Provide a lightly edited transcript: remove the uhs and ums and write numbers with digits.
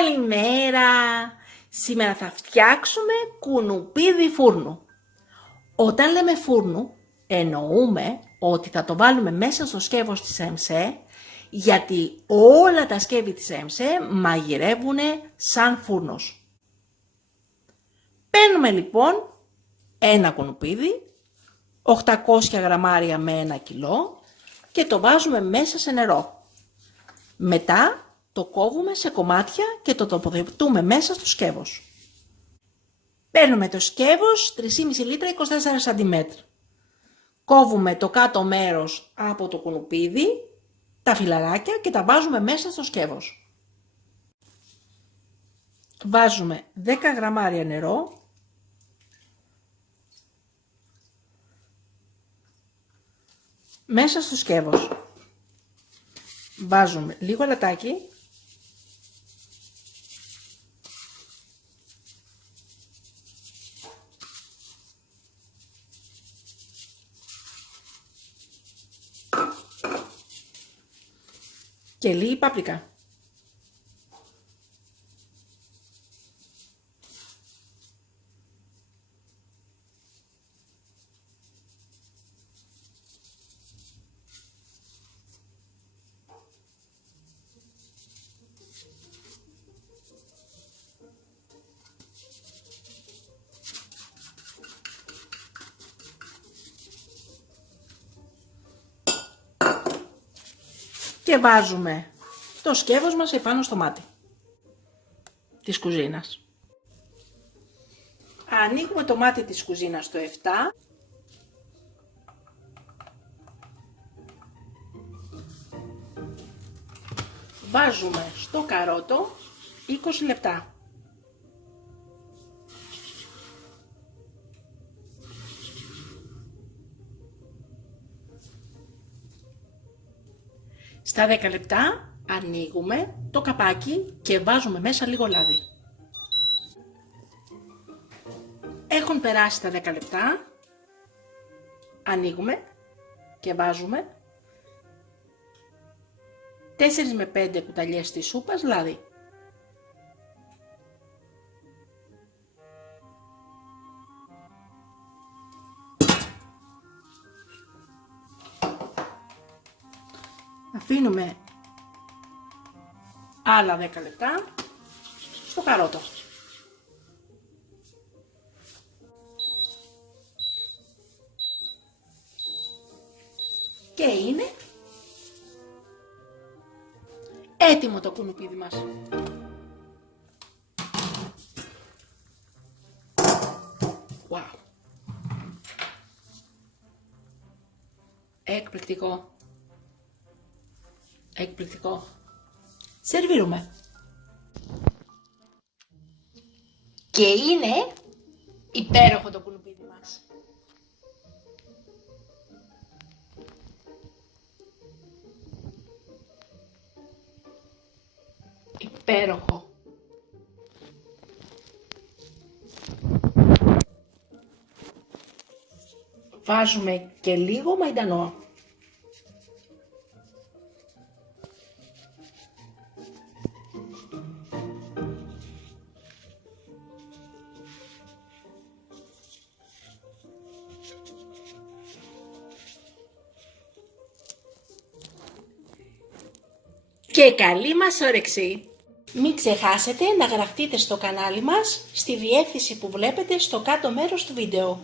Καλημέρα! Σήμερα θα φτιάξουμε κουνουπίδι φούρνου. Όταν λέμε φούρνου, εννοούμε ότι θα το βάλουμε μέσα στο σκεύος της ΕΜΣΕ, γιατί όλα τα σκεύη της ΕΜΣΕ μαγειρεύουν σαν φούρνος. Παίρνουμε λοιπόν ένα κουνουπίδι, 800 γραμμάρια με 1 κιλό και το βάζουμε μέσα σε νερό. Μετά το κόβουμε σε κομμάτια και το τοποθετούμε μέσα στο σκεύος. Παίρνουμε το σκεύος 3,5 λίτρα 24 cm. Κόβουμε το κάτω μέρος από το κουνουπίδι, τα φυλαράκια και τα βάζουμε μέσα στο σκεύος. Βάζουμε 10 γραμμάρια νερό. Μέσα στο σκεύος. Βάζουμε λίγο αλατάκι. Και λίγη πάπρικα. Και βάζουμε το σκεύος μας επάνω στο μάτι της κουζίνας. Ανοίγουμε το μάτι της κουζίνας στο 7. Βάζουμε στο καρότο 20 λεπτά. Στα 10 λεπτά ανοίγουμε το καπάκι και βάζουμε μέσα λίγο λάδι. Έχουν περάσει τα 10 λεπτά, ανοίγουμε και βάζουμε 4 με 5 κουταλιές της σούπας λάδι. Αφήνουμε άλλα 10 λεπτά στο καρότο. Και είναι έτοιμο το κουνουπίδι μας. Wow. Εκπληκτικό. Εκπληκτικό. Σερβίρουμε. Και είναι υπέροχο το κουνουπίδι μας. Υπέροχο. Βάζουμε και λίγο μαϊντανό. Και καλή μας όρεξη! Μην ξεχάσετε να γραφτείτε στο κανάλι μας στη διεύθυνση που βλέπετε στο κάτω μέρος του βίντεο.